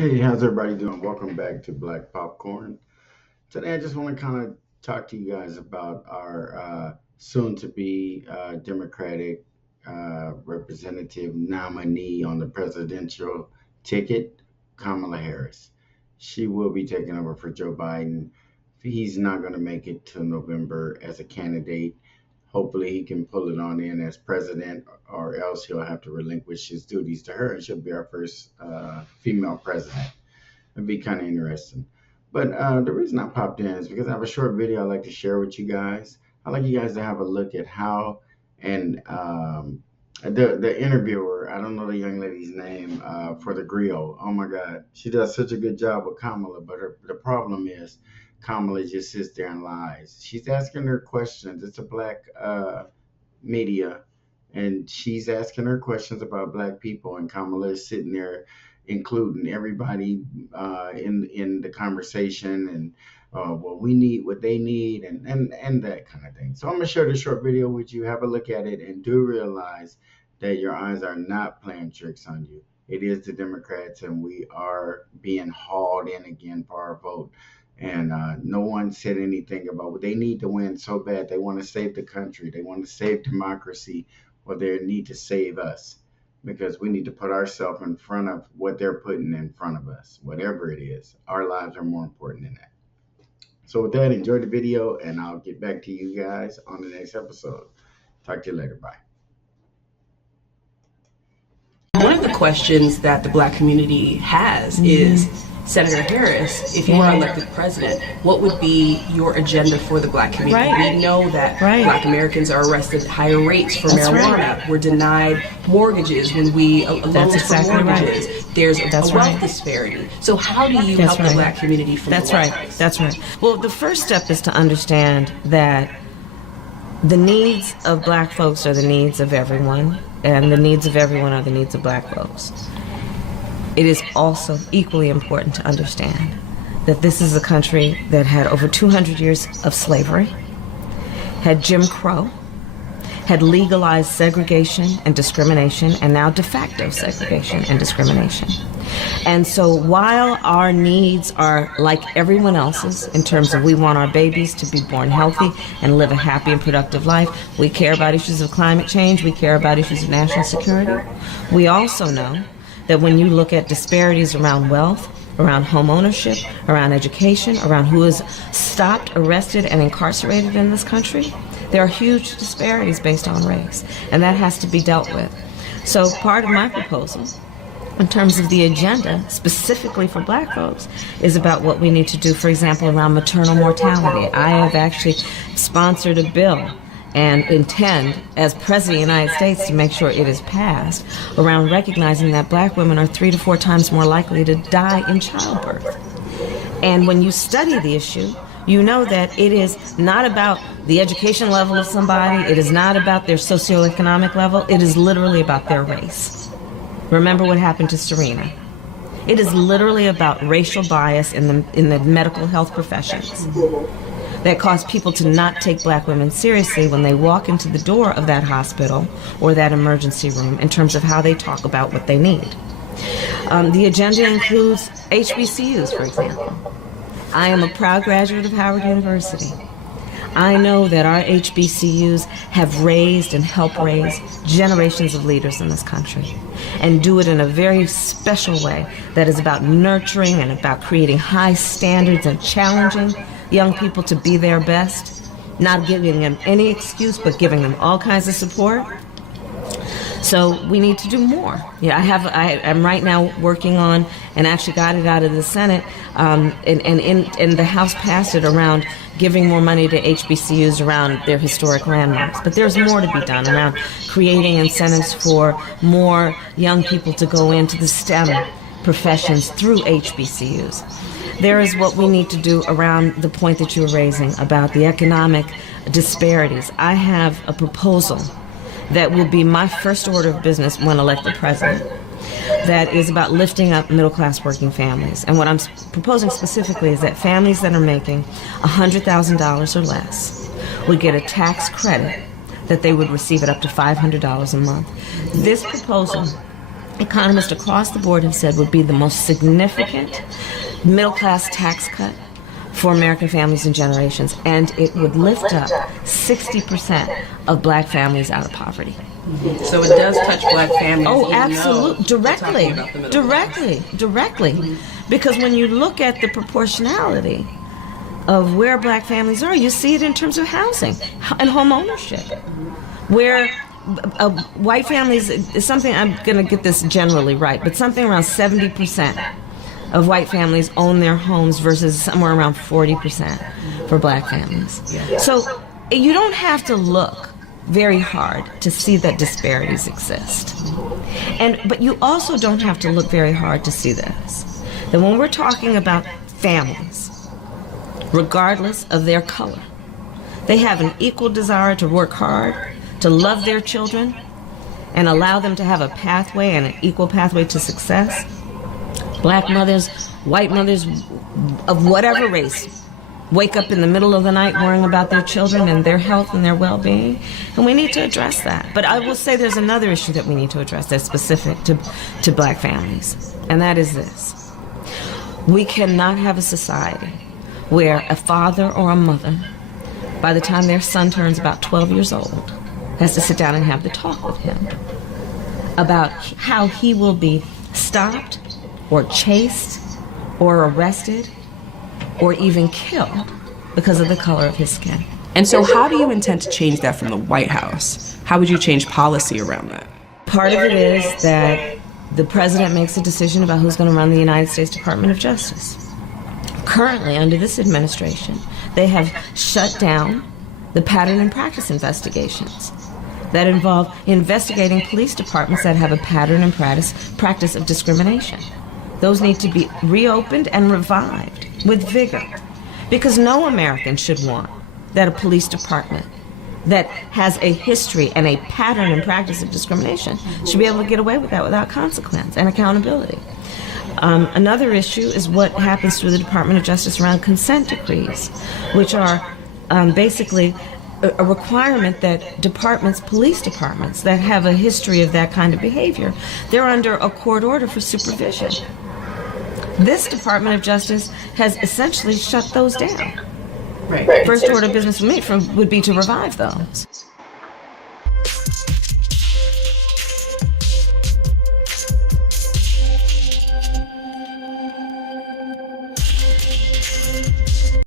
Hey, how's everybody doing? Welcome back to Black Popcorn. Today, I just want to kind of talk to you guys about our soon-to-be Democratic representative nominee on the presidential ticket, Kamala Harris. She will be taking over for Joe Biden. He's not going to make it to November as a candidate. Hopefully, he can pull it on in as president, or else he'll have to relinquish his duties to her, and she'll be our first female president. It'd be kind of interesting. But the reason I popped in is because I have a short video I'd like to share with you guys. I'd like you guys to have a look at how and the interviewer, I don't know the young lady's name, for the grill. Oh my God, she does such a good job with Kamala, but the problem is Kamala just sits there and lies. She's asking her questions. It's a black media, and she's asking her questions about black people, and Kamala is sitting there including everybody in the conversation, and what we need, what they need, and that kind of thing. So I'm gonna share this short video with you. Have a look at it, and do realize that your eyes are not playing tricks on you. It is the Democrats, and we are being hauled in again for our vote. And no one said anything about what they need to win so bad. They want to save the country. They want to save democracy, or they need to save us, because we need to put ourselves in front of what they're putting in front of us. Whatever it is, our lives are more important than that. So with that, enjoy the video, and I'll get back to you guys on the next episode. Talk to you later. Bye. One of the questions that the black community has is, Senator Harris, if you were elected president, what would be your agenda for the black community? Right. We know that black Americans are arrested at higher rates for marijuana. Right. We're denied mortgages when we loans exactly for mortgages. Right. There's a wealth disparity. So how do you help the black community from That's the right. White House? That's right. Well, the first step is to understand that the needs of black folks are the needs of everyone, and the needs of everyone are the needs of black folks. It is also equally important to understand that this is a country that had over 200 years of slavery, had Jim Crow, had legalized segregation and discrimination, and now de facto segregation and discrimination. And so while our needs are like everyone else's in terms of we want our babies to be born healthy and live a happy and productive life, we care about issues of climate change, we care about issues of national security, we also know that when you look at disparities around wealth, around home ownership, around education, around who is stopped, arrested, and incarcerated in this country, there are huge disparities based on race, and that has to be dealt with. So part of my proposal, in terms of the agenda, specifically for black folks, is about what we need to do, for example, around maternal mortality. I have actually sponsored a bill and intend, as President of the United States, to make sure it is passed, around recognizing that black women are 3 to 4 times more likely to die in childbirth. And when you study the issue, you know that it is not about the education level of somebody, it is not about their socioeconomic level, it is literally about their race. Remember what happened to Serena. It is literally about racial bias in the medical health professions that cause people to not take black women seriously when they walk into the door of that hospital or that emergency room in terms of how they talk about what they need. The agenda includes HBCUs, for example. I am a proud graduate of Howard University. I know that our HBCUs have raised and helped raise generations of leaders in this country, and do it in a very special way that is about nurturing and about creating high standards and challenging young people to be their best, not giving them any excuse, but giving them all kinds of support. So we need to do more. Yeah, I'm right now working on, and actually got it out of the Senate, and the House passed it, around giving more money to HBCUs around their historic landmarks. But there's more to be done around creating incentives for more young people to go into the STEM professions through HBCUs. There is what we need to do around the point that you were raising about the economic disparities. I have a proposal that will be my first order of business when elected president, that is about lifting up middle-class working families. And what I'm proposing specifically is that families that are making $100,000 or less would get a tax credit, that they would receive it up to $500 a month. This proposal economists across the board have said would be the most significant middle-class tax cut for American families and generations, and it would lift up 60% of black families out of poverty. So it does touch black families. Oh, absolutely. Directly. Because when you look at the proportionality of where black families are, you see it in terms of housing and home ownership. Where white families is something, I'm going to get this generally right, but something around 70% of white families own their homes versus somewhere around 40% for black families. So you don't have to look very hard to see that disparities exist. But you also don't have to look very hard to see this. That when we're talking about families, regardless of their color, they have an equal desire to work hard, to love their children, and allow them to have a pathway and an equal pathway to success. Black mothers, white mothers of whatever race wake up in the middle of the night worrying about their children and their health and their well-being, and we need to address that. But I will say there's another issue that we need to address that's specific to black families, and that is this. We cannot have a society where a father or a mother, by the time their son turns about 12 years old, has to sit down and have the talk with him about how he will be stopped or chased or arrested or even killed because of the color of his skin. And so how do you intend to change that from the White House? How would you change policy around that? Part of it is that the president makes a decision about who's going to run the United States Department of Justice. Currently, under this administration, they have shut down the pattern and practice investigations that involve investigating police departments that have a pattern and practice of discrimination. Those need to be reopened and revived with vigor, because no American should want that a police department that has a history and a pattern and practice of discrimination should be able to get away with that without consequence and accountability. Another issue is what happens through the Department of Justice around consent decrees, which are basically a requirement that police departments that have a history of that kind of behavior, they're under a court order for supervision. This Department of Justice has essentially shut those down. Right. First order of business for me would be to revive those.